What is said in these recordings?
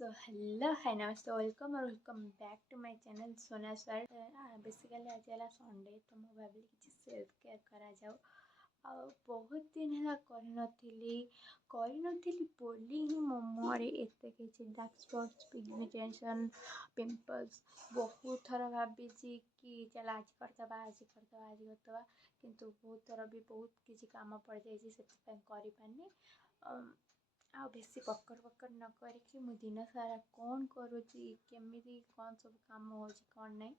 So hello, hi, namaste, welcome back to my channel Sona's World. Basically आज है Sunday तो मैं भाविली किसी सेल्फ केयर करा जाओ बहुत दिन है करनथिली बोली ही मो मुहरे एते किछि डार्क स्पॉट्स पिगमेंटेशन पिंपल्स बहुत थर भाभी कि चल आज करदबा किंतु बहुत थर भी बहुत किछि काम पड़ जाइछि सेति करि पानी आ बेसी पकड़ न करके मु दिन सारा कौन करुँची केमिति कौन सब काम होची कौन नहीं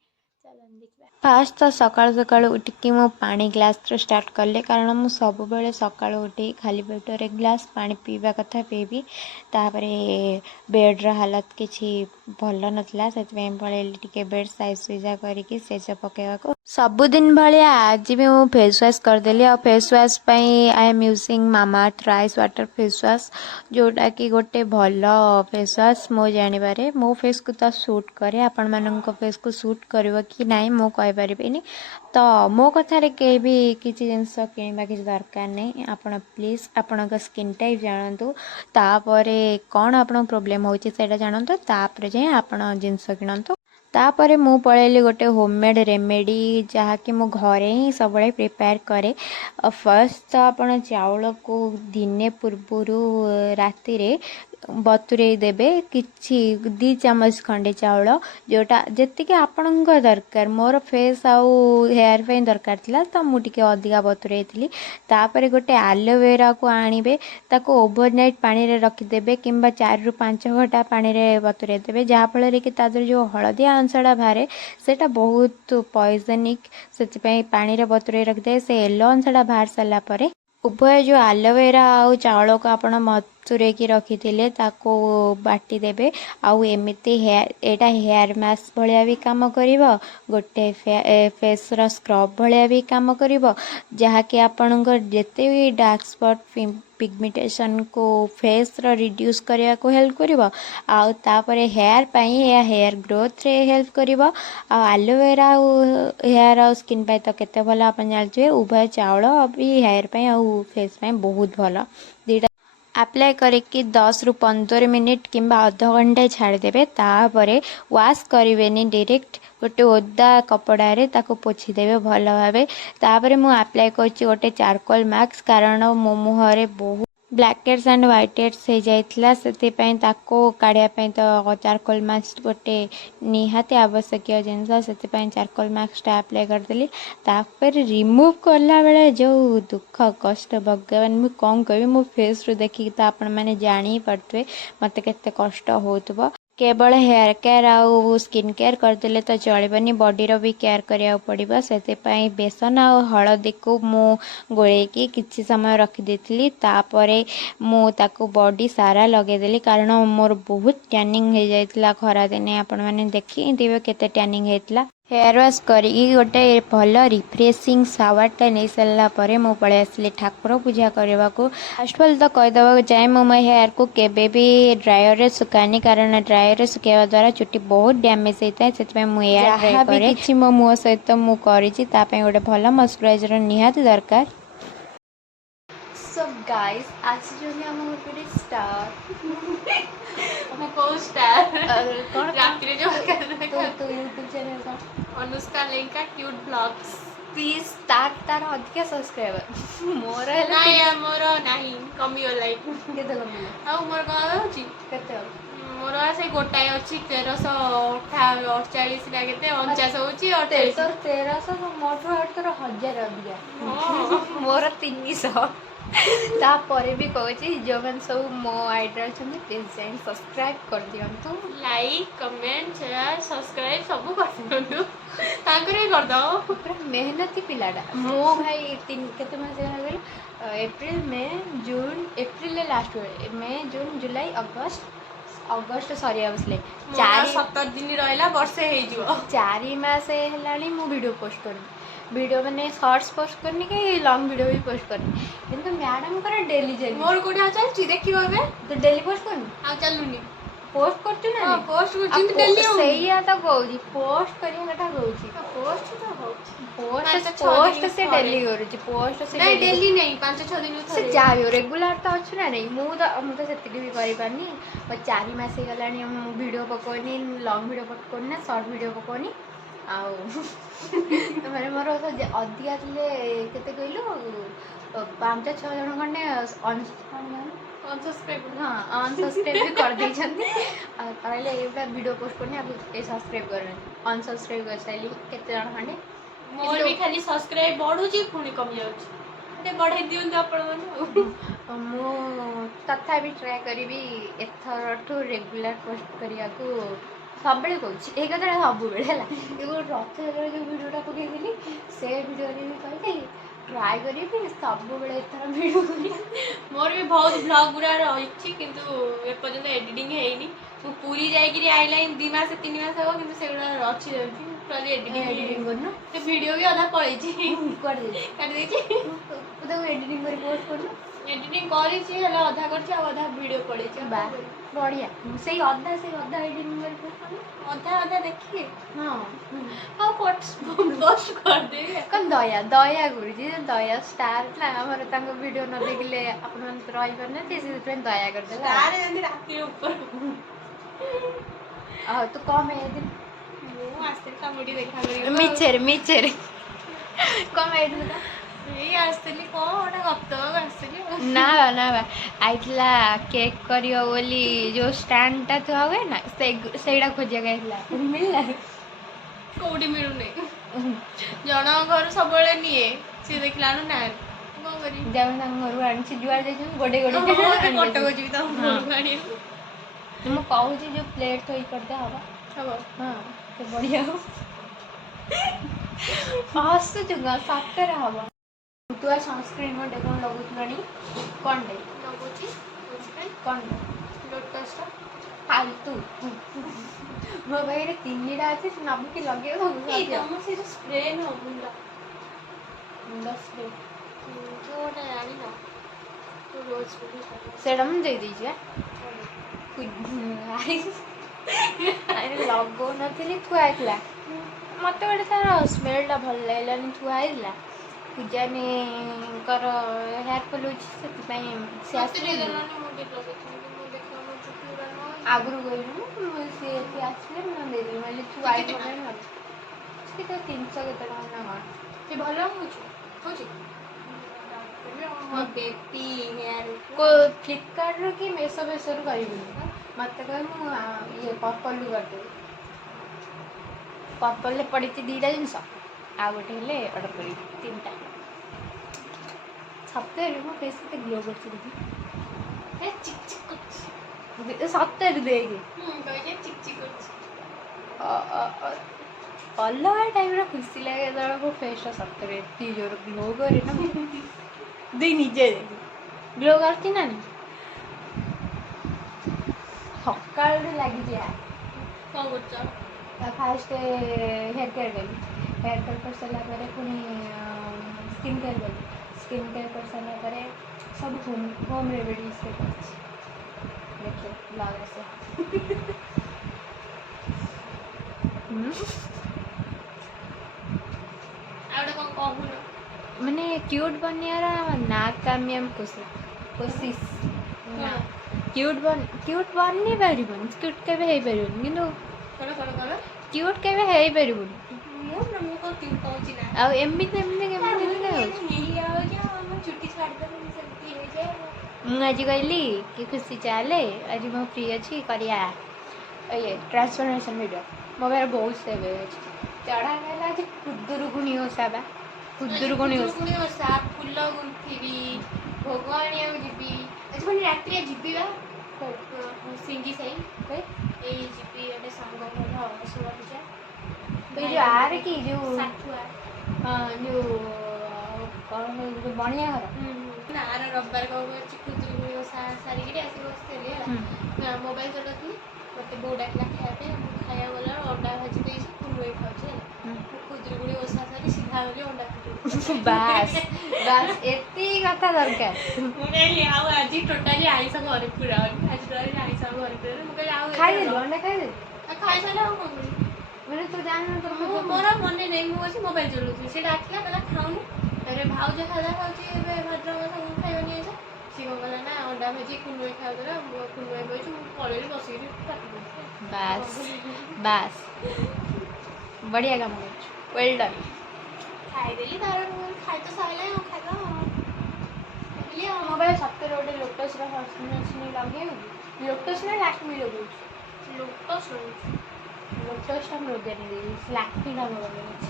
चलन देखा। फास्ट तो सकाल सकाल उठिकी मु पानी ग्लास रो स्टार्ट कले कारण मु सब बेले सकाल उठी खाली पेटर एक ग्लास पानी पीवा कथा पीबी तापरे बेड रो हालत किछि भल नथला सेतबे पळेली टिके बेड साइज सुजा करके सेज पकेवा को सबुदिन भाया आज भी मु फेस वाश करदेली आ फेस वाश पई I am using Mamaearth rice water face wash जोटा कि गोटे भल फेस वाश मो जानिबारे मो फेस को तो सूट करे आपण मानक फेस को सूट करिवो कि नाइ मो कहि परिबिनी तो मो कथारे के भी किछि जिंस किनिबा किछि दरकार नहीं आपण प्लीज आपण स्किन टाइप जानतु तापरे कौन आपण प्रॉब्लम होछि सेटा जानतु तापरे जे आपण जिंस किनतु तापरे मु पळेली गोटे होममेड रेमेडी जहाँकि मु घरे ही सब प्रिपेयर करे फर्स्ट तो आपण चाउल को दिने पूर्वरु राति रे बतुरे देबे किछि 2 चम्मच खंडे चाउल जोटा जेति के आपणक दरकार मोर फेस आउ हेयर पे दरकार थिला तो मु टिके अधिका बतुरेइथिली तापरे गोटे एलोवेरा को आनिबे ताको ओवरनाइट पानी रे रखि देबे किंबा 4 रु 5 घंटा पानी रे बतुरे देबे जहा फल रे कि तादर जो हळदिया अंशडा बारे सेटा बहुत पॉइजनिक सेति पई पानी रे बतुरे रख दे से येलो अंशडा बाहर साला परे उभय जो एलोवेरा आउ चावल को आपण मथुरे की रखिथिले ताको बाटी देबे आउ एमिति एटा हेयर मास्क भलिया भी काम करिवो गोटे फेस रो स्क्रब भलिया भी काम करिवो जहा कि आपनकर जेते भी डार्क स्पॉट पिगमेंटेशन को फेस रो रिड्यूस करिया को हेल्प करिवो आउ तापरे हेयर पई या हेयर ग्रोथ रे हेल्प करिवो आ एलोवेरा हेयर और स्किन पई तो केते भला अपन जालछे उभय चावल भी हेयर पई आ फेस पई बहुत भला अप्लाई करके 10 रु 15 मिनिट किंबा आधा घंटा छाड़ देबे तापरे वाश करिवेनी डायरेक्ट गोटे ओदा कपड़ा रे ताको पोछि देबे भल भाबे तापरे मु अप्लाई करछि गोटे चारकोल मास्क कारण मो मुहरे बहुत black heads and white heads हो जाइथिला सेति पई ताको काढिया पई तो चारकोल मास्क गोटे निहाती आवश्यक जिनस सेति पई चारकोल मास्क अप्लाई कर देली तापर रिमूव करला बेले जो दुख कष्ट भगवान मु कोन कहबी मो फेस रो देखि त आपण माने जानि पड़तवे मते केते कष्ट होतबो केवल हेयर केयर आउ स्किन केयर करदेले तो चलबनी बॉडी रो भी केयर करिया पड़िबो सेते पई बेसन आ हळदी को मु गोळेकी किछि समय रखि देथिली तापरे मु ताको बॉडी सारा लगे देली कारण मोर बहुत टैनिंग हो जाइतला खरा दिने आपण माने देखि दिबे केते टैनिंग हेतला हेयर वाश करी गोटे भल रिफ्रेशिंग सावर नहीं सारा पर मु पलि आसली ठाकुर पूजा करने को फर्स्ट ऑफ ऑल तो कहीदेवा चाहे मो हेयर को केबे भी ड्रायर रे सुखानी कारण ड्रायर रे सुखाइबा द्वारा चुट्टी बहुत डैमेज होता है से मु एयर ड्राई करे किछि मो मुह सहित मु करिछि ता पय गोटे भल मॉइस्चराइजर निहाती दरकार। सो गाइस आज जो हम गोटे स्टार मो को स्टार कोन रात रे जो तो YouTube चैनल का Anushka Lenka cute blogs please तार अधिक सब्सक्राइबर मोर है नहीं मोर नहीं कमी लाइक केते कमी आ मोर का होची केते मोर से गोटाए अछि 1348 ना केते 49 होची और 1300 मोर हट 1000 अधिक मोर 300 तापरे भी कहछि जो मन सब मो आइडिया छन प्लीज जाइन सब्सक्राइब कर दियंतु लाइक कमेंट शेयर सब्सक्राइब सब कर दियंतु ताकरे कर दो पूरा मेहनती पिलाडा मो भाई 3 केते मास गेल अप्रैल एप्रिल लास्ट मई जून जुलाई अगस्त सरी आसले 17 दिन रहला वर्षे हे जिवो 4 मास हेलानी मु वीडियो पोस्ट कर वीडियो माने शॉर्ट्स पोस्ट करनी कि लॉन्ग वीडियो भी पोस्ट करनी किंतु मैडम कर डेली जाई मोर कोठा चल छी देखिबो बे तो डेली पोस्ट करनी आ चलुनी पोस्ट करछु ना हां पोस्ट करछि डेली ସେଇଆ ତ କହୁଛି ପୋଷ୍ଟ କରିବା କଥା କହୁଛି पोस्ट तो हो पोस्ट से डेली କରୁଛି पोस्ट से नहीं डेली नहीं 5-6 दिन से ଯାହା ବି ରେଗୁଲାର ତ ଅଛି ନା ନାହିଁ ମୁଁ ତ ସେତିକି ବି କରିପାରୁନି ମୋ 4 ମାସ ହେଇଗଲାଣି ମୁଁ ଭିଡ଼ିଓ ପକଉନି ଲଙ୍ଗ୍ ଭିଡ଼ିଓ ପକଉନି ନା ସର୍ଟ ଭିଡ଼ିଓ ପକଉନି ଆଉ ମାନେ ମୋର ଅଧିକା ଥିଲେ କେତେ କହିଲୁ 5-6 ଜଣ ଖଣ୍ଡେ अनसब्सक्राइब हाँ अनसब्सक्राइब भी କରିଦେଇଛନ୍ତି ଆଉ କହିଲେ ଏଇଟା ଭିଡ଼ିଓ ପୋଷ୍ଟ କରୁନି ଆଉ ଏ ସବସ୍କ୍ରାଇବ୍ କରୁନି ଅନସବସ୍କ୍ରାଇବ୍ କରିସାରିଲି କେତେ ଜଣ ଖଣ୍ଡେ मोर भी खाली सब्सक्राइब बढ़ुची पुणी कमी जाଉଛି ଟିକେ ବଢେଇ ଦିଅନ୍ତୁ ଆପଣମାନେ ମୁଁ ତଥାପି ଟ୍ରାଏ କରିବି ଏଥରଠୁ ରେଗୁଲାର ପୋଷ୍ଟ କରିବାକୁ ସବୁବେଳେ କହୁଛି ଏଇ କଥାଟା ସବୁବେଳେ ହେଲା ଯେଉଁ ରଥଯାତ୍ରା ଯେଉଁ ଭିଡ଼ିଓଟା ପକେଇଥିଲି ସେ ଭିଡ଼ିଓରେ ବି କହିଥିଲି ट्राए करी ସବୁବେଳେ ଏଥର ଭିଡ଼ିଓ କରି मोर भी बहुत ब्लॉग गुरा रही किंतु एपर्यंत एडिटिंग ହେଇନି ମୁଁ ପୁରୀ ଯାଇକିରି ଆଇଲା 2 ମାସ 3 ମାସ ହେବ କିନ୍ତୁ ସେଗୁଡ଼ା ଅଛି ଯାଉଛି ଖାଲି ଏଡିଟିଂ କରୁନ ସେ ଭିଡ଼ିଓ ବି ଅଧା ପଳେଇଛି କୁଆଡ଼େ କାଟି ଦେଇଛି ତାକୁ ଏଡିଟିଂ କରି ପୋଷ୍ଟ କରୁନ एडिटिंग କରିଛି ହେଲେ ଅଧା କରିଛି ଆଉ ଅଧା ଭିଡ଼ିଓ ପଳେଇଛି ବା ବଢ଼ିଆ ସେଇ ଅଧା ଏଡିଟିଂ କରି ପୋଷ୍ଟ କରୁନ ଅଧା ଦେଖିକି ହଁ ଆଉ ପୋଷ୍ଟ କରିଦେବି କ'ଣ ଦୟା କରୁଛି ଦୟା ଷ୍ଟାର୍ ନା ଆମର ତାଙ୍କ ଭିଡ଼ିଓ ନ ଦେଖିଲେ ଆପଣମାନେ ତ ରହିପାରୁନାହାନ୍ତି ସେଥିପାଇଁ ଦୟା କରିଦେଲା ତାର ଯେମିତି ରାତି ଉପରେ ଆଉ ତୁ କ'ଣ ପାଇଁ ଯାଇଥିଲୁ ମୁଁ ଆସିଥିଲି ତମଠି ଦେଖା କରିବି ମିଛରେ କ'ଣ ପାଇଁ ଯାଇଥିଲୁ ତ ଏଇ ଆସିଥିଲି କ'ଣ ଗୋଟେ ଗପ ଦେବାକୁ ଆସିଥିଲି ନା ବା ଆଇଥିଲା କେକ୍ କରିବ ବୋଲି ଯେଉଁ ଷ୍ଟାଣ୍ଡଟା ଥୁଆ ହୁଏ ନା ସେଇଟା ଖୋଜିବାକୁ ଆଇଥିଲା ମିଳିଲା କୋଉଠି ମିଳୁନି ଜଣଙ୍କ ଘରୁ ସବୁବେଳେ ନିଏ ସିଏ ଦେଖିଲାଣୁ ନା କ'ଣ କରିବି ଯାଉ ତାଙ୍କ ଘରୁ ଆଣିଛି ଯୁଆଡ଼େ ଯାଇଛନ୍ତି ଗୋଡ଼େଇ କଟକ ଯିବି ତାଙ୍କ ଘରକୁ ଆଣିବାକୁ ମୁଁ କହୁଛି ଯେଉଁ ପ୍ଲେଟ୍ ଥୋଇ କରିଦେ ହବ ହଁ ସେ ବଢ଼ିଆ ହବ ହସୁଛୁ କ'ଣ ସତରେ ହବ ତୁ ଆଉ ସନସ୍କ୍ରିନ୍ ଗୋଟେ କ'ଣ ଲଗାଉଥିଲଣି କ'ଣଟେ ଲଗାଉଛି କ'ଣଟେ ଲୋଟସ୍ଟା ଫାଲତୁ ମୋ ପାଖରେ 3ଟା ଅଛି ତୁ ନବୁ କି ଲଗେଇବୁ ତମ ସେ ଯେଉଁ ସ୍ପ୍ରେ ନୁହଁ ମୁଣ୍ଡ ସ୍ପ୍ରେ ଗୋଟେ ଆଣିନ ରୋଜ୍ ସେଇଟା ମୁଁ ଦେଇଦେଇଛି ଆରେ ଲଗାଉନଥିଲି ଥୁଆ ହେଇଥିଲା ମୋତେ ଗୋଟେ ତାର ସ୍ମେଲ୍ଟା ଭଲ ଲାଗିଲାନି ଥୁଆ ହେଇଥିଲା ପୂଜାନୀଙ୍କର ହେୟାର ଫଲ୍ ହେଉଛି ସେଥିପାଇଁ ସେ ଆସିଲେ ଆଗରୁ କହିଲୁ ସିଏ ଆସିଲେ ମୁଁ ଦେଇଦେଲି କହିଲି ଥୁଆ ହେଇଥିବ ପାଇଁ ନେବୁ ସେ ତ 300 କେତେ ଟଙ୍କା ନା କ'ଣ ସେ ଭଲ ହେଉଛି ବେବି ହେୟାର ଫ୍ଲିପକାର୍ଟରୁ କି ମେସୋରୁ କରିବୁନି ମୋତେ କହିବୁ ମୁଁ ଇଏ ପର୍ପଲ୍ରୁ କରିଦେବି ପର୍ପଲ୍ରେ ପଡ଼ିଛି 2ଟା ଜିନିଷ ଆଉ ଗୋଟେ ହେଲେ ଅର୍ଡ଼ର କରିବି 3ଟା ସତରେ ମୋ ଫେସ୍ କେତେ ଗ୍ଲୋ କରୁଛି ଦେଖି ସତରେ ଦେଖେ ଅଲଗା ଟାଇପ୍ର ଖୁସି ଲାଗେ ଯେତେବେଳେ ମୋ ଫେସ୍ଟା ସତରେ ଏତେ ଜୋର ଗ୍ଲୋ କରେ ନା ଦେଇ ନିଜେ ଦେଖେ ଗ୍ଲୋ କରୁଛି ନା ସକାଳରୁ ଲାଗିଛି କ'ଣ କରୁଛ ଫାଷ୍ଟ ହେୟାର କେୟାର କଲି ହେୟାର କେୟାର କରିସାରିଲା ପରେ ପୁଣି ସ୍କିନ୍ କେୟାର କଲି ସ୍କିନ୍ କେୟାର କରିସାରିଲା ପରେ ସବୁ ହୋମ୍ ରେମେଡ଼ିଜ୍ରେ କରିଛି ଦେଖିବ ବ୍ଲଗ୍ ଆସ ଆଉ ଗୋଟେ କ'ଣ କହୁନ ମାନେ କ୍ୟୁଟ୍ ବନିବାର ନାକାମିୟାମ କୋସିସ୍ ନା କ୍ୟୁଟ୍ ବନି ପାରିବନି କ୍ୟୁଟ୍ କେବେ ହେଇପାରିବନି କିନ୍ତୁ କ୍ୟୁଟ୍ କେବେ ହେଇପାରିବୁନି ମୁଁ କ'ଣ କ୍ୟୁଟ୍ କହୁଛି ନା ଆଉ ଏମିତି ଚୁଟି ଛାଡ଼ିଦେଲେ ସେମିତି ହେଇଯାଏ ମୁଁ ଆଜି କହିଲି କି ଖୁସି ଚାଲେ ଆଜି ମୁଁ ଫ୍ରି ଅଛି କରିବା ଇଏ ଟ୍ରାନ୍ସଫର୍ମେସନ୍ ଭିଡ଼ିଓ ମୋ ପାଖରେ ବହୁତ ସେଭ୍ ଅଛି ଚଢ଼ା ହେଲା ଆଜି ଖୁଦୁରୁକୁଣୀ ଓଷା ବା ଖୁଦୁରୁକୁଣୀ ଓଷା ଫୁଲ ଗୁନ୍ଥିବି ଭୋଗ ଆଣିବାକୁ ଯିବି ଆଜି ପୁଣି ରାତିରେ ଯିବି ବା ସିଙ୍ଗି ସାହି ଏଇ ଯିବି ଗୋଟେ ସାଙ୍ଗ ଘର ଷୋଳ ପୂଜା ଏଇ ଯେଉଁ ଆରେ କି ଯେଉଁ ଷାଠୁଆ ଯେଉଁ ବଣିଆ ଘର ନା ରବିବାର କ'ଣ କରିଛି ଖୁଦୁରୁକୁଣୀ ଓଷା ସାରିକିରି ଆସିକି ବସିଥିଲି ହେଲା ମୋବାଇଲ ଚଲାଉଥିଲି ମୋତେ ବୋଉ ଡାକିଲା ଖାଇବା ପାଇଁ ମୁଁ ଖାଇବାକୁ ଗଲା ଅଣ୍ଡା ଭାଜି ଦେଇଛି କୁଲୁଏ ଖାଉଛି ହେଲା ଖୁଦୁରୁକୁଣୀ ଓଷା ସାରି ସିଧା ଗଲି ଅଣ୍ଡା ଖାଇଲି ବାସ୍ ବାସ୍ ଏତିକି କଥା ଦରକାର। ମୁଁ କହିଲି ଆଉ ଆଜି ଟୋଟାଲି ଆଇଁଷ ଘରେ ପୁରାଉନି ଆଜି ଟୋଟାଲି ଆଇଁଷ ଘରେ ପୁରାଉନି ମୁଁ କହିଲି ଆଉ ଖାଇଦେଲୁ ଅଣ୍ଡା ଖାଇଦେଲୁ ଖାଇସାରିଲା ଆଉ କ'ଣ କରିବି ମାନେ ତୁ ଜାଣିନୁ ତୋର ମୁଁ ମୋର ମନେ ନେଇ ମୁଁ ବସି ମୋବାଇଲ ଚଲାଉଛି ସେ ଡାକିଲା କହିଲା ଖାଉନି ତାପରେ ଭାଉଜ ଖାଇବା ଖାଉଛି ଏବେ ଭାଦ୍ରବ ମାସ ଖାଇବନି ଆଇଁଷ ସିଏ କ'ଣ କଲା ନା ଅଣ୍ଡା ଭାଜି କୁଲୁଏ ଖାଉଥିଲା କୁଲୁଏ କହିଛି ମୁଁ ପଳେଇଲି ବସିକିରି କାଟି ବାସ୍ ବାସ୍ ବଢ଼ିଆ କାମ କରୁଛୁ ୱେଲ୍ ଡନ୍। ଖାଇଦେଲି ତାପରେ ମୁଁ ଖାଇ ତ ସାରିଲାଣି ଆଉ ଖାଇବା ଖାଇଦେଲି ଆଉ ମୋ ପାଖରେ ସତରେ ଗୋଟେ ଲୋଟସ୍ର ସସ୍ପେନ୍ସନ୍ ଲଗେଇବୁ ଲୋଟସ୍ ନା ଲାକ୍ମି ଲଗଉଛୁ ଲୋଟସ୍ ରହୁଛି ଲୋଟସ୍ଟା ମୁଁ ଲଗେଇନି ଲାକ୍ମିଟା ମୁଁ ଲଗେଇଛି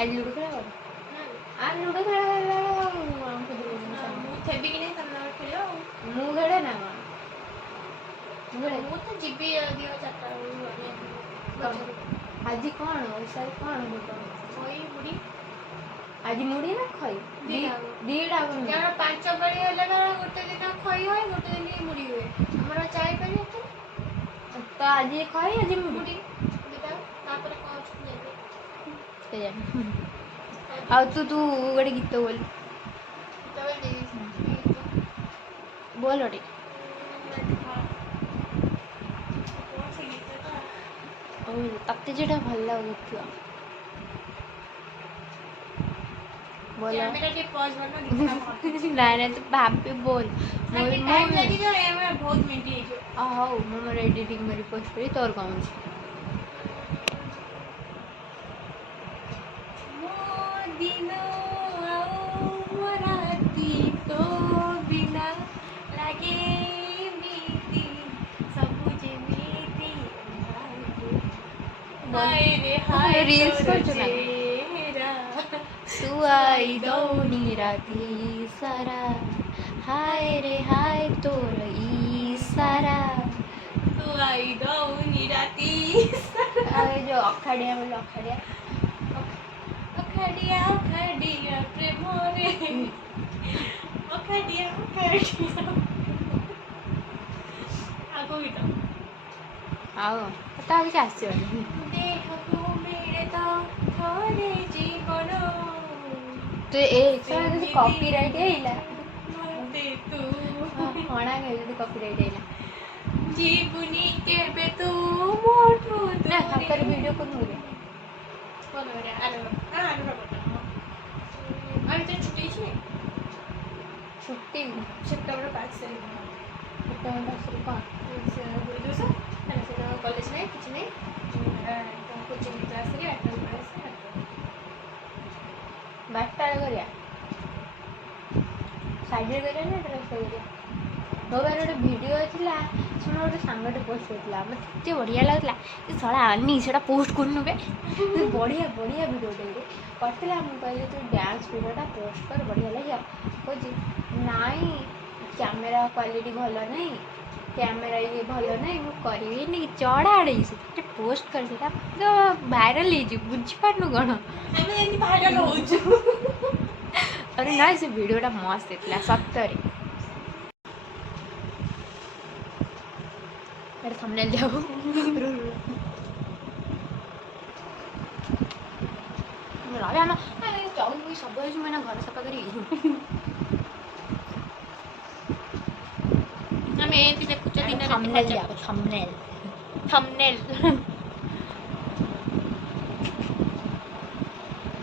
ଆଜି ଲୁଡ଼ୁ ଖେଳ କର ଆଉ ଲୁଡ଼ୁ ଖେଳ ମୁଁ ଥେବି କି ନାହିଁ ତମେ ଖେଳିବ ଆଉ ମୁଁ ଖେଳେ ନା କ'ଣ ମୁଁ ତ ଯିବି ଦିଅ 4ଟା ବେଳକୁ ଆଜି କ'ଣ ଓଷାରେ କ'ଣ ଖଇ ମୁଢ଼ି ଆଜି ମୁଢ଼ି ନା ଖଇ ଦିଟା କାରଣ 5 ପାଳି ହେଲେ ଗୋଟେ ଦିନ ଖଇ ହୁଏ ଗୋଟେ ଦିନ ମୁଢ଼ି ହୁଏ ଆମର 4 ପାଳି ଅଛି ତ ଆଜି ଖଇ ଆଜି ମୁଢ଼ି ଦିଟା ତାପରେ କ'ଣ ଅଛି କେଜାଣି ଆଉ ତୁ ଗୋଟେ ଗୀତ ବୋଲ ବୋଲ ଗୋଟେ ତତେ ଯେଉଁଟା ଭଲ ଲାଗୁଥିବ ବୋଲ ନାଇଁ ନାଇଁ ତୁ ଭାବି ବୋଲ ବହୁତ ମିନିଟ୍ ହେଇଯିବ ହଉ ମୁଁ ମୋର ଏଡ଼ିଟିଂ କରି ପୋଷ୍ଟ କରି ତୋର କ'ଣ ଅଛି ଦିନ ଆଉ ମୋ ରାତି ତୋ ବିନା ଲାଗେ ଏମିତି ସବୁ ଯେମିତି ରିଲ୍ସ କରୁଛୁ ନା ଚେହେରା ଶୁଆଇ ଦଉନି ରାତି ସାରା ହାୟ ରେ ହାୟ ତୋର ଇସାରା ଶୁଆଇ ଦଉନି ରାତି ଯେଉଁ ଅଖାଡ଼ିଆ ବୋଲି ଅଖାଡ଼ିଆ ଅଖାଡ଼ିଆ ଅଖାଡ଼ିଆ ପ୍ରେମରେ ଅଖାଡ଼ିଆ ଅଖାଡ଼ିଆ ଆଗ ଗୀତ ଆଉ ତତେ ଆଉ କିଛି ଆସିବନି ଦେହକୁ ମିଳେ ତ ଥରେ ଜୀବନ ତୁ ଯଦି କପିରାଇଟ୍ ହେଇଲା ମତେ ତୁ ହଣା ଖାଇ ଯଦି କପିରାଇଟ୍ ହେଇଲା ଯିବୁନି କେବେ ତୁ ମୋଠୁ ନା ହାତରେ ଭିଡ଼ିଓ କରୁନୁ ଛୁଟି ସେପ୍ଟେମ୍ବର 5 ତାରିଖ କ'ଣ କଲେଜ ନାହିଁ କିଛି ନାହିଁ କୋଚିଂ କ୍ଲାସ୍ କରି 8ଟା ବେଳେ ଆସିବେ 12ଟା ବେଳେ କରିବା ସାଇଡ଼ରେ କରିବା ନା ଡ୍ରେସ୍ କରିବା ମୋ ପାଖରେ ଗୋଟେ ଭିଡ଼ିଓ ଥିଲା ଶୁଣ ଗୋଟେ ସାଙ୍ଗଟେ ପୋଷ୍ଟ କରିଥିଲା ମୋତେ ଏତେ ବଢ଼ିଆ ଲାଗୁଥିଲା ସେ ଶଳା ଆନି ସେଇଟା ପୋଷ୍ଟ କରୁନୁ ବେ ବଢ଼ିଆ ବଢ଼ିଆ ଭିଡ଼ିଓଟେ କରିଥିଲା ମୁଁ କହିଲି ତୁ ଡ୍ୟାନ୍ସ ଭିଡ଼ିଓଟା ପୋଷ୍ଟ କର ବଢ଼ିଆ ଲାଗିବ କହୁଛି ନାଇଁ କ୍ୟାମେରା କ୍ୱାଲିଟି ଭଲ ନାହିଁ କ୍ୟାମେରା ଇଏ ଭଲ ନାହିଁ ମୁଁ କରିବିନି ଚଢ଼ା ଆଡ଼େଇ ସେ ପୋଷ୍ଟ କରି ସେଇଟା ଭାଇରାଲ୍ ହେଇଯିବ ବୁଝିପାରୁନୁ କ'ଣ ଆମେ ଏମିତି ଭାଇରାଲ୍ ହେଉଛୁ ଆରେ ନାଇଁ ସେ ଭିଡ଼ିଓଟା ମସ୍ତ ହେଇଥିଲା ସତରେ ଏଇଟା ଥମ୍ବନେଲ୍ ଯାଉ ରହ ଆମ ଚଉକି ସବୁ ହେଇଛୁ ମୁଁ ଏଇନା ଘର ସଫା କରିବି ଆମେ ଏମିତି ଦେଖୁଛ ଦିନ ଥମ୍ବନେଲ୍ ଯାଉ ଥମ୍ବନେଲ୍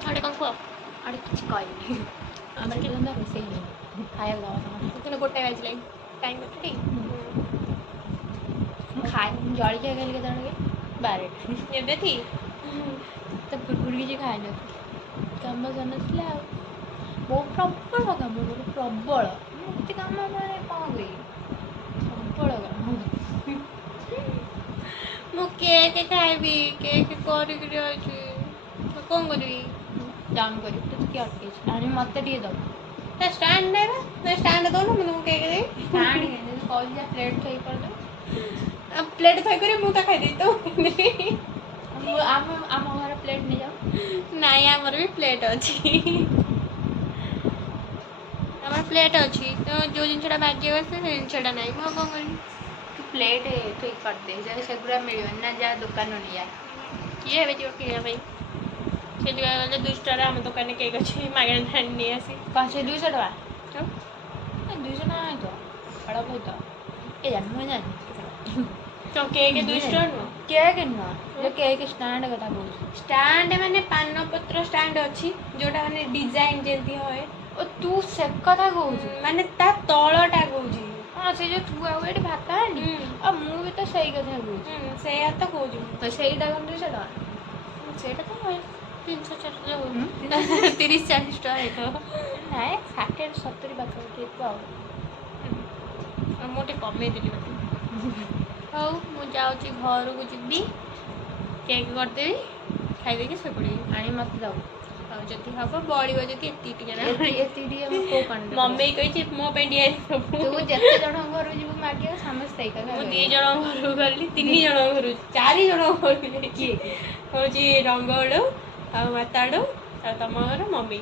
ଆଉ କ'ଣ କୁହ ଆଉ କିଛି କହିନି ଆମର କିନ୍ତୁ ରୋଷେଇ ହେଇନି ଖାଇବାକୁ ଦେବା ଗୋଟେ ବାଜିଲାଣି ଟାଇମ୍ କେତେ ମୁଁ ଖାଇ ଜଳଖିଆ ଖାଇଲି କେତେବେଳେ 12ଟା ଏବେ ଠିକ୍ ତା ପୂର୍ବରୁ କିଛି ଖାଇନଥିଲି କାମ ସରିନଥିଲା ଆଉ ବହୁତ ପ୍ରବଳ କାମ ମୋର ପ୍ରବଳ ଏତେ କାମ ମାନେ କ'ଣ କରିବି ପ୍ରବଳ କାମ ମୁଁ କେକ୍ ଖାଇବି କେକ୍ କରିକିରି ଅଛି କ'ଣ କରିବି ଜାମ୍ କରିବି ତୁ କିଏ ଅଟକେଇଛି ଆଣି ମୋତେ ଟିକେ ଦେବୁ ତା ଷ୍ଟାଣ୍ଡ ନାହିଁ ବା ନା ଷ୍ଟାଣ୍ଡ ଦେଉନ ମୁଁ ତୁମକୁ କେକ୍ ଦେବି ଆଣିକି ଯଦି କହିଲି ଯା ପ୍ଲେଟ୍ ଥୋଇ କରିଦେବୁ ପ୍ଲେଟ୍ ଥୋଇକରି ମୁଁ ତ ଖାଇଦେବି ତ ଆମ ଘର ପ୍ଲେଟ୍ ନେଇଯାଉ ନାଇଁ ଆମର ବି ପ୍ଲେଟ୍ ଅଛି ଆମର ପ୍ଲେଟ୍ ଅଛି ତ ଯେଉଁ ଜିନିଷଟା ବାଜିବ ସେ ଜିନିଷଟା ନାହିଁ ମୁଁ କ'ଣ କରିବି ପ୍ଲେଟ୍ ଠିକ୍ କରିଦେ ସେଗୁଡ଼ା ମିଳିବନି ନା ଯାହା ଦୋକାନରୁ ନେଇଆ କିଏ ଏବେ ଯିବ କିଣିବା ପାଇଁ ସେ ଜାଗା ଗଲେ 200 ଟଙ୍କାରେ ଆମ ଦୋକାନରେ କେକ୍ ଅଛି ମାଗଣା ଧାନ ନେଇ ଆସି କ'ଣ ସେ 200 ଟଙ୍କା ଆଉ 200 ଟଙ୍କା ହେଇଥିବ ଅଳପ ହେଇଥିବ ଏ ଜାଣି ମୁଁ ଜାଣିନି ତ କେକ୍ 200 ଟଙ୍କା ନୁହଁ କେକ୍ ନୁହଁ ଯେ କେକ୍ ଷ୍ଟାଣ୍ଡ କଥା କହୁଛି ଷ୍ଟାଣ୍ଡ ମାନେ ପାନପତ୍ର ଷ୍ଟାଣ୍ଡ ଅଛି ଯୋଉଟା ମାନେ ଡିଜାଇନ ଯେମିତି ହୁଏ ଓ ତୁ ସେ କଥା କହୁଛୁ ମାନେ ତା ତଳଟା କହୁଛି ହଁ ସେ ଯେଉଁ ଥୁଆ ହୁଏ ଏଠି ଭାତ ହାଣ୍ଡି ଆଉ ମୁଁ ବି ତ ସେଇ କଥା କହୁଛି ସେଇଆ ତ କହୁଛି ତ ସେଇଟା କ'ଣ 200 ଟଙ୍କା ସେଇଟା ତ 300-400 30-40 ଟଙ୍କା ହେଇଥିବ ନାଇଁ 60-70 ପାଖାପାଖି ହେଇଥିବ ଆଉ ମୁଁ ଟିକେ କମେଇଦେଲି ବୋଧେ ହଉ ମୁଁ ଯାଉଛି ଘରକୁ ଯିବି କେକ୍ କରିଦେବି ଖାଇଦେଇକି ଶୋଇପଡ଼ିବି ଆଣି ମୋତେ ଦେବୁ ଆଉ ଯଦି ହବ ବଳିବ ଯଦି ଏତିକି ଟିକେ ଏତିକି ଆମେ କେଉଁ କ'ଣ ମମି କହିଛି ମୋ ପାଇଁ ଟିକେ ତୁ ଯେତେ ଜଣଙ୍କ ଘରକୁ ଯିବୁ ମାଗିବ ସମସ୍ତେ ଏଇ କଥା ମୁଁ 2 ଜଣଙ୍କ ଘରକୁ ଗଲି 3 ଜଣଙ୍କ ଘରକୁ 4 ଜଣଙ୍କ ଘରକୁ ଯାଇଛି ହେଉଛି ରଙ୍ଗଡୁ ଆଉ ମାତାଡୁ ଆଉ ତମ ଘର ମମି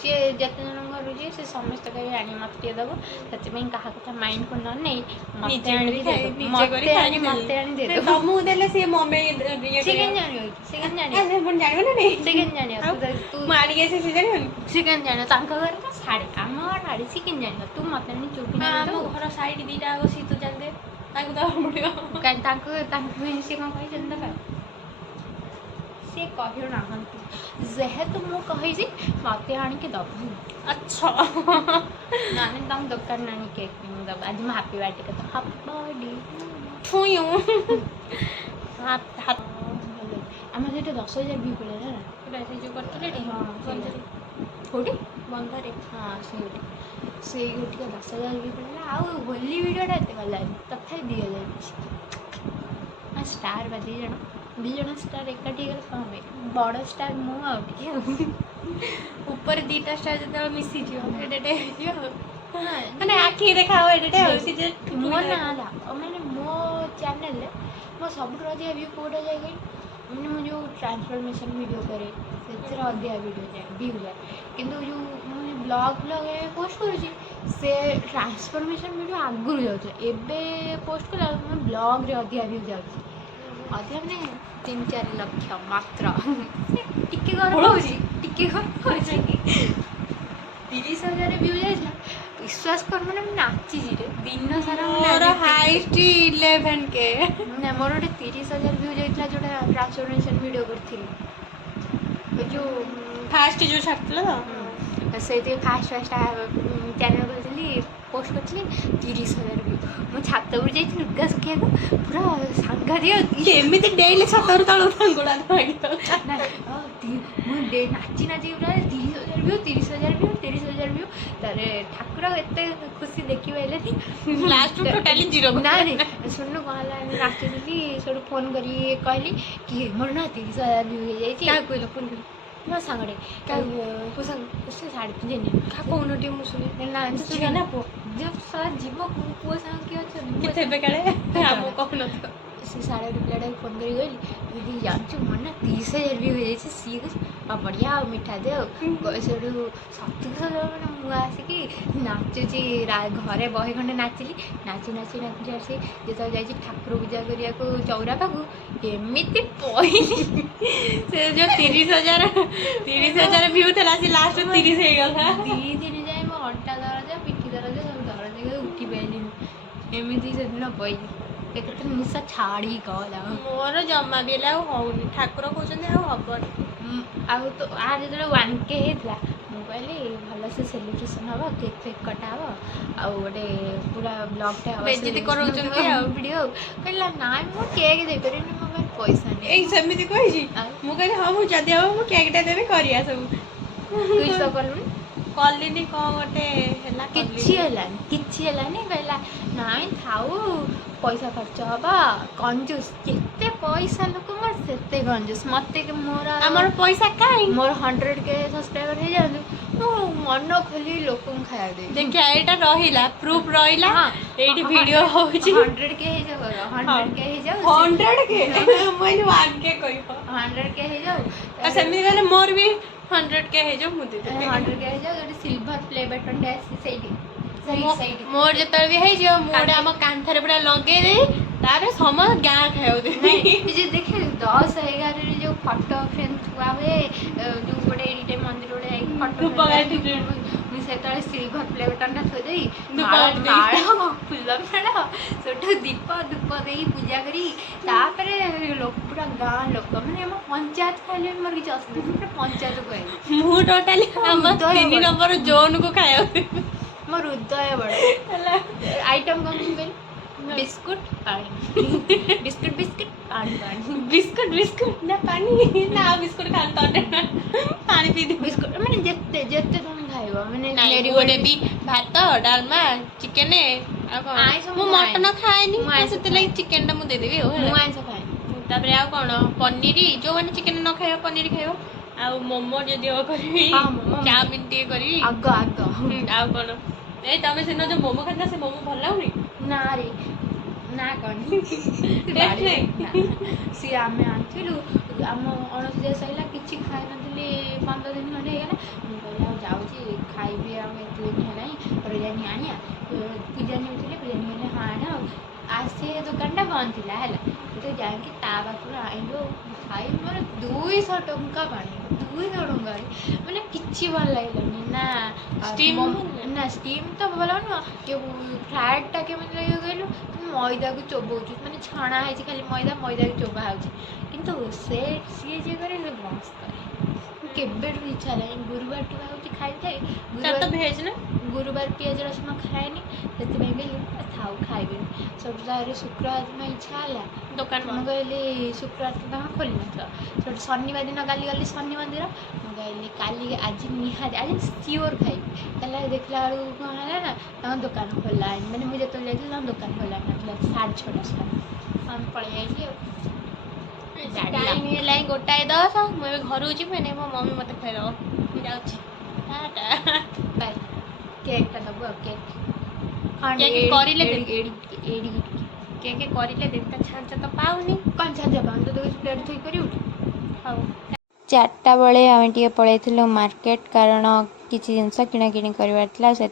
ସିଏ ଯେତେ ଜଣଙ୍କ ଘରକୁ ଯିବେ ସେ ସମସ୍ତେ କହିବେ ଆଣି ମୋତେ ଟିକେ ଦେବୁ ସେଥିପାଇଁ କାହା କଥା ମାଇଣ୍ଡକୁ ନ ନେଇ ମୋତେ ଆଣିକି ଦେଇଦେବୁ ମୋତେ ଆଣି ଦେଇଦେବୁ ତମକୁ ଦେଲେ ସିଏ ମମି ସେ କେମିତି ଜାଣିବ କି ସେ କେମିତି ଜାଣିବ ପୁଣି ଜାଣିବ ନା ନାଇଁ ସେ କେମିତି ଜାଣିବ ତୁ ମୁଁ ଆଣିକି ଆସି ସେ ଜାଣିବନି ସେ କେମିତି ଜାଣିବ ତାଙ୍କ ଘରେ ତ ଶାଢ଼ୀ ଆମ ଘର ଶାଢ଼ୀ ସେ କେମିତି ଜାଣିବ ତୁ ମୋତେ ଆଣି ଚୁପି ଆମ ଘର ସାଇଡ୍ 2ଟା ଆଗ ସିଏ ତ ଜାଣିଦେ ତାଙ୍କୁ ଦେବାକୁ ପଡ଼ିବ କାହିଁ ତାଙ୍କୁ ସିଏ କ'ଣ କହିଛନ୍ତି ଦେବା ସିଏ କହିନାହାନ୍ତି ଯେହେତୁ ମୁଁ କହିଛି ମୋତେ ଆଣିକି ଦେବୁ ଆଚ୍ଛା ନହେଲେ ତମ ଦୋକାନରେ ଆଣି କେକ୍ କିଣିକି ଦେବୁ ଆଜି ମୋ ହାପି ବାର୍ଥଡେ କଥା ହାପି ବାର୍ଥଡେ ଛୁଇଁ ଆମର ସେଠି 10,000 ଭିଉ ପଳେଇଲା ନା ସେ ଯେଉଁ କରିଥିଲେ ହଁ ବନ୍ଧରେ କେଉଁଠି ବନ୍ଧରେ ହଁ ସେଇଠି ଟିକେ 10,000 ଭିଉ ପଳେଇଲା ଆଉ ହୋଲି ଭିଡ଼ିଓଟା ଏତେ ଗଲାନି ତଥାପି 2,000 ହେଇଛି ଆଉ ଷ୍ଟାର୍ ବା 2 ଜଣ ଷ୍ଟାର୍ ଏକାଠି ହେଇଗଲେ କ'ଣ ହୁଏ ବଡ଼ ଷ୍ଟାର୍ ମୁଁ ଆଉ ଟିକେ ଉପରେ 2ଟା ଷ୍ଟାର ଯେତେବେଳେ ମିଶିଯିବ ଏଡ଼େଟେ ହେଇଯିବ ହଁ ମାନେ ଆଖିକି ଦେଖା ହବ ଏଡ଼େଟେ ଆଉ ସେ ଯେ ମୋ ନାଁ ହେଲା ମାନେ ମୋ ଚ୍ୟାନେଲରେ ମୋ ସବୁଠୁ ଅଧିକା ଭିଉ କେଉଁଟା ଯାଏ କହିଲି ମାନେ ମୁଁ ଯେଉଁ ଟ୍ରାନ୍ସଫର୍ମେସନ୍ ଭିଡ଼ିଓ କରେ ସେଥିରେ ଅଧିକା ଭିଉ ଯାଏ କିନ୍ତୁ ଯେଉଁ ମୁଁ ବ୍ଲଗ୍ ପୋଷ୍ଟ କରୁଛି ସେ ଟ୍ରାନ୍ସଫର୍ମେସନ୍ ଭିଡ଼ିଓ ଆଗରୁ ଯାଉଥିଲା ଏବେ ପୋଷ୍ଟ କଲା ମୋ ବ୍ଲଗ୍ରେ ଅଧିକା ଭିଉ ଯାଉଛି ଅଧିକା ମାନେ 3-4 ଲକ୍ଷ ମାତ୍ର ଟିକେ ଗରମ ହେଉଛି 30,000 ଭିଉ ଯାଇଥିଲା ବିଶ୍ୱାସ କର ମାନେ ମୁଁ ନାଚିଛି ରେ ଦିନ ସାରା ମୋର ହାଇଷ୍ଟ 11K ନା ମୋର ଗୋଟେ 30,000 ଭିଉ ଯାଇଥିଲା ଯେଉଁଟା ଟ୍ରାନ୍ସଫର୍ମେସନ୍ ଭିଡ଼ିଓ କରିଥିଲି ଏ ଯେଉଁ ଫାଷ୍ଟ ଯେଉଁ ଛାଡ଼ିଥିଲା ତ ସେଇଠି ଫାଷ୍ଟ ଚ୍ୟାନେଲ୍ କରିଥିଲି ପୋଷ୍ଟ କରିଥିଲି 30,000 ଭିଉ ମୁଁ ଛାତ ଉପରୁ ଯାଇଛି ଲୁଗା ଶୁଖିବାକୁ ପୁରା ସାଙ୍ଘାତିକ ଏମିତି ଡେଇଲି ଛାତରୁ ତଳକୁ ଗୋଡ଼ା ମୁଁ ନାଚି ପୁରା 30,000 ଭିଉ ତାପରେ ଠାକୁର ଏତେ ଖୁସି ଦେଖିପାରିଲେନି ଲାଷ୍ଟରୁ ଟୋଟାଲି 0 ନାଇଁ ଶୁଣୁ କ'ଣ ହେଲା ମୁଁ ନାଚୁଥିଲି ସେଠୁ ଫୋନ୍ କରି କହିଲି କି ମୋର ନା 30,000 ଭିଉ ହେଇଯାଇଛି କାହାକୁ କହିଲ ଫୋନ୍ କରି ମୋ ସାଙ୍ଗଟେ କାହାକୁ ସେ ଶାଢ଼ୀ ପିନ୍ଧେନି କାହା କହୁନ ଟିକେ ମୁଁ ଶୁଣି ନା ଝିଅ ନା ପୁଅ ଯିବ ପୁଅ ସାଙ୍ଗ କିଏ ଅଛନ୍ତି କେତେ ଏବେ କାଳେ ଆମକୁ କହୁନଥିବ ସେ ସାଢ଼େ ଗୋଟେ ପିଲାଟାକୁ ଫୋନ୍ କରି କହିଲି ଦିଦି ଜାଣିଛୁ ମୋର ନା 30,000 ଭିଉ ହେଇଯାଇଛି ସିଏ କହୁଛି ଆଉ ବଢ଼ିଆ ଆଉ ମିଠା ଦେ ଆଉ ସେଠୁ 70,000 ମାନେ ମୁଁ ଆସିକି ନାଚୁଛି ଘରେ ବହେ ଖଣ୍ଡେ ନାଚି ଆସି ଯେତେବେଳେ ଯାଇଛି ଠାକୁର ପୂଜା କରିବାକୁ ଚଉରା ପାଖକୁ ଏମିତି ପଇଲି ସେ ଯେଉଁ 30,000 ଭିଉ ଥିଲା ସେ ଲାଷ୍ଟ 30 ହେଇଗଲା 2 ଦିନ ଯାଏ ମୋ ଅଣ୍ଟା ଦରଜ ପିଠି ଦରଜ ସବୁ ଦରଜ ଉଠି ପାରିଲିନି ଏମିତି ସେଦିନ ପଇଲି କେତେ ନିଶା ଛାଡ଼ି ଗଲା ମୋର ଜମା ବି ହେଲେ ଆଉ ହଉନି ଠାକୁର କହୁଛନ୍ତି ଆଉ ହବନି ଆଉ ତ ଯେତେବେଳେ 1K ହେଇଥିଲା ମୁଁ କହିଲି ଭଲସେ ସେଲିବ୍ରେସନ୍ ହେବ କେକ୍ ଫେକ୍ କଟା ହେବ ଆଉ ଗୋଟେ ପୁରା ବ୍ଲଗ୍ଟା ହେବ ବେଜ୍ଜତି କରାଉଛନ୍ତି ଆଉ ଭିଡ଼ିଓ କହିଲା ନାଇଁ ମୁଁ କେକ୍ ଦେଇପାରିବିନି ମୋ ପାଖରେ ପଇସା ନାହିଁ ଏଇ ସେମିତି କହିଛି ମୁଁ କହିଲି ହଁ ମୁଁ ଯଦି ହବ ମୁଁ କେକ୍ଟା ଦେବି କରିବା ସବୁ ତୁ ତ କଲୁନି କଲିନି କ'ଣ ଗୋଟେ ହେଲା କିଛି ହେଲାନି କହିଲା ନାଇଁ ଥାଉ ପଇସା ଖର୍ଚ୍ଚ ହେବ କଞ୍ଜୁସ୍ ଯେତେ ପଇସା ଲୋକଙ୍କର ସେତେ କଞ୍ଜୁସ୍ ମୋତେ ଆମର ପଇସା କାହିଁ ମୋର 100K ସବସ୍କ୍ରାଇବର ହେଇଯାଆନ୍ତୁ ମୁଁ ମନ ଖୋଲି ଲୋକଙ୍କୁ ଖାଇବା ଦେବି ଦେଖିଆ ଏଇଟା ରହିଲା ପ୍ରୁଫ୍ ରହିଲା ଏଇଠି ଭିଡ଼ିଓ ହେଉଛି 100K ହେଇଯାଉ 100K ହେଇଯାଉ 100K ମୁଁ 1K କହିବ 100K ହେଇଯାଉ ଆଉ ସେମିତି କଲେ ମୋର ବି 100K ହେଇଯାଉ ମୁଁ ଦେବି 100K ହେଇଯାଉ ଗୋଟେ ସିଲଭର ପ୍ଲେ ବଟନ୍ଟେ ଆସି ସେଇଠି मोर जेतल भी है जो मोर हम कांथरे पूरा लगे दे तारे समस्त गाँ खाऊ दे जे देखे 10-11 रे जो फोटो फ्रेम थुआ हुए जो गोटे एडिटे मंदिर गोटे फोटो मुझे सेतले सिल्वर प्ले बटन थोई देई माला फुल मेड़ सेठू दीप धूप दे पूजा करी तापरे लोक पूरा गाँ लोक माने हम पंचायत खाइले मोर किछ असुविधा पूरा पंचायत को आई मु टोटली हम 3 नंबर जोन को खाऊ मोर हृदय बड़ आइटम कौन गई बिस्कुट पानी बिस्कुट बिस्कुट पानी पानी बिस्कुट बिस्कुट ना पानी ना बिस्कुट खान तो पानी पी बिस्कुट माने जेते जेते तुम खाइबो माने मेरी गोटे भी भात डालमा चिकेन मु मटन खाएनी से लगे चिकेन टा मु दे देबी मु आइस खाए तापर आ कोन पनीर जो माने चिकेन न खाइबो पनीर खाइबो आ मोमो जदी ओ करबी चाउमिन टी करबी आग आग आ कोन ए तमे सेनो जो मोमो खाना से मोमो भल लागुनी ना रे ना कनी सी आमे आंथिलु आम 29 सैला किछि खाइ नथिले 15 दिन खंडे हेगला मु कहला जाउची खाइबे आ एतले दिन हेलाई पर जानी आनिया पूजा नि उठले पूजा नि हेले हां ना आसे दुकान टा बंद थिला हैला तो जाके ता बापुर आइलो खाइ मोर 200 टंका पानी 200 टंका माने किछि भल लागलानी ना स्टीम ना स्टीम तो भल न के फ्राइड टा के मतलब लगे गइलो मैदा को चोबौची माने छाणा है खाली मैदा मैदा को चोबा होची किंतु से सी जे करे से मस्त केबे इच्छा नहीं गुरुवार टू होची खाइ थे तब तो भेज ना गुरुवार पियाज रसुन खाएनी सेति में गेली थाउ खाइबे सब जारे शुक्रवार में इच्छा हला दुकान मैं कहली शुक्रवार तो खोली न शनिवार दिन गाली गली शनि मंदिर मैं कहली काली आज निहार आज सियोर खाइबी कला देखला बेलू कौन है ना तम दुकान खोला मैंने मुझे तो ले तम दुकान खोला मतलब 6:30 हम पड़े टाइम हेला 1:10 मु घर जी मैंने मो मम्मी मते खैदो जाउची टाटा बाय केक टा दबो केक केक करिले एडी केक करिले देखता छांच तो पाउनी कौन सा जबान तो प्लेट थई करी उठ हाउ 4टा बेले आम टे पलैलु मार्केट कारण किसी जिनस किणाकिणी करार से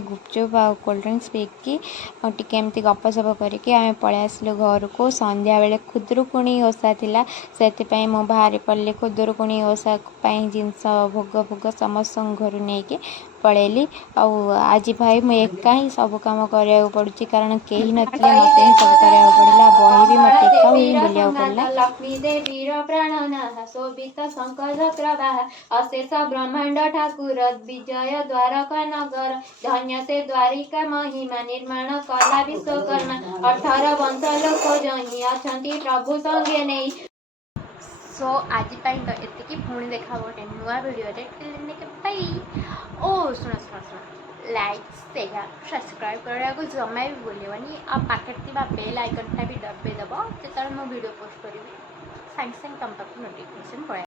गुपचुप आ कोल्ड ड्रिंक्स पीकी आमती गपसप करके आम पलि आसलु घर को संध्या बेले खुदुरुकुणी ओषा थिला से मु बाहरी पड़े खुदुरुकुणी ओषा जिनस भोग भोग समस्त घर नहीं पलैली आज भाई मुझे एका ही सब कम करा पड़ी कारण कहीं ना मत ही सब करा पड़ा बही भी मत एका ही बुलिया पड़ा लक्ष्मी देवी प्राणनाथ शोभित शंकर प्रवाह अशेष ब्रह्मांड ठाकुर विजय द्वारका नगर धन्य से द्वारिका महिमा निर्माण कला विश्वकर्मा 18 वंश लोक जही अछंती प्रभु संगे नहीं सो आज तो एतिकी पुणी देखा गोटे नुआ वीडियो ओ शुण शुण शुण लाइक शेयर सब्सक्राइब करने को जमा भी भूलनी आ पाखे बेल आइकन भी दबे दब जो मो वीडियो पोस्ट करी साइंस तुम तक नोटिफिकेशन पड़े।